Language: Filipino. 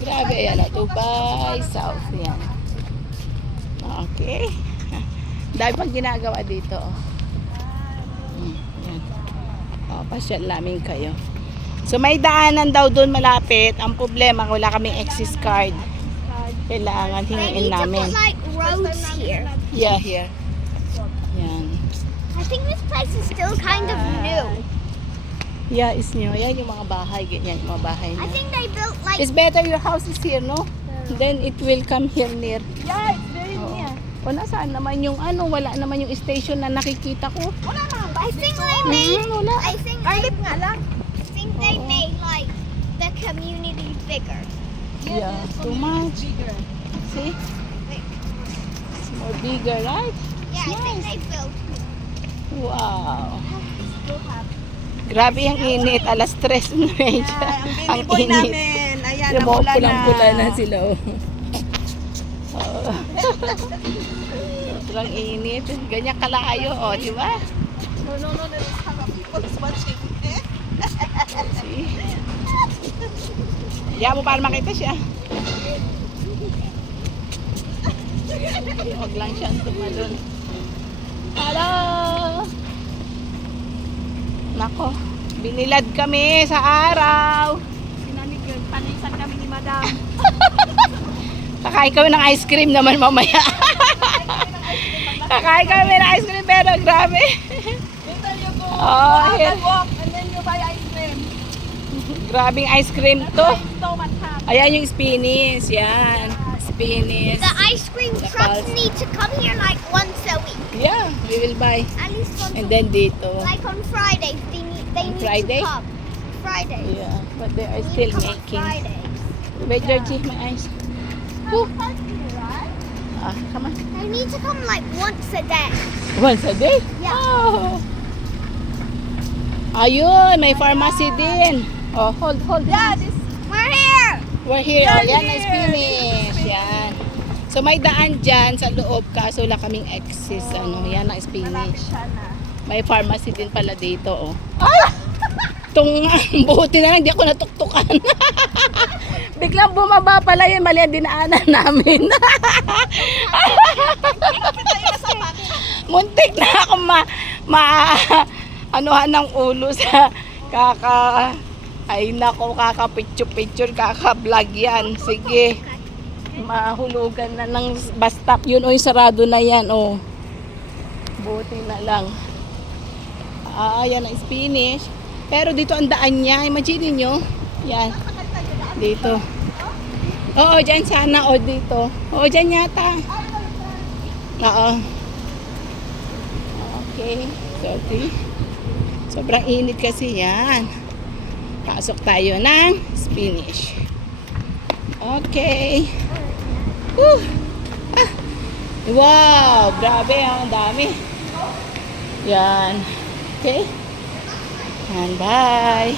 Grabe, ayan o. Dubai South. Yan. Okay. Dahil pang ginagawa dito. Oh. Hmm, yan. Oh, pasyal namin kayo. So may daanan daw doon malapit. Ang problema, wala kaming access card. Kailangan hingin namin. like roads here. Yeah, here. Yan. I think this place is still kind of new. Yeah, is new. Yan yung mga bahay. Ganyan yung mga bahay I niya. think they built like It's better your house is here, no? Then it will come here near. Yeah, it's very Oo. near. O nasaan naman yung ano, wala naman yung station na nakikita ko. Wala naman ba? I think they made Hmm, wala. I think Carlip nga lang. I think they made like the community bigger. Yeah, too much. Bigger. See? It's more bigger, right? Yeah, I think Nice. they built Wow. Still have. Grabe ang init. Alas tres na medyo. Yeah, ang boy namin. Ayan, namula na. na sila. Oh. Oo. Sobrang init. Ganyan kalayo, oh, di ba? No, no, no. There's some people is watching. Yan mo para makita siya. Huwag lang siyang tumalon. Hello! Nako, binilad kami sa araw. Sinamig yun. Panisan kami ni Madam. Kakain kami ng ice cream naman mamaya. Kakain kami ng ice cream pero grabe. Later you go. Oh, and walk and then you buy ice cream. Grabing ice cream to. Ayan yung spinach. Yan. Spinach. The ice cream The trucks need to come here like once a week. Yeah, we will buy. At least once And a then dito. week. Like on Fridays, they need they On need Friday? to come. Fridays. Yeah, but they are They still come on making. Fridays. Wait, Georgie, my eyes. Woo. Ah, come on. They need to come like once a day. Once a day? Yeah. Oh. Ayun, may pharmacy din. Oh, hold, hold. Yeah, this We're here. We're here. Yan Oh, yan ang spinach. So may daan dyan sa loob kaso wala kaming access. Ano, yan ang na. May pharmacy din pala dito, oh. Tung, buti na lang, di ako natuktukan. Biglang bumaba pala yun, mali ang dinaanan namin. Muntik na ako ma, ma anuhan ng ulo sa kaka ay nako kaka picture picture kaka vlog yan sige mahulugan na ng stop yun o yung sarado na yan o buti na lang. Ah yan ang spinach pero dito ang daan niya. Imagine nyo yan. Dito. Oo dyan sana o dito. Oo dyan yata. Oo. Okay sorry. Sobrang init kasi yan. Pasok tayo ng spinach okay. Ah. Wow, grabe ah, ang dami. Yan. Okay. And bye.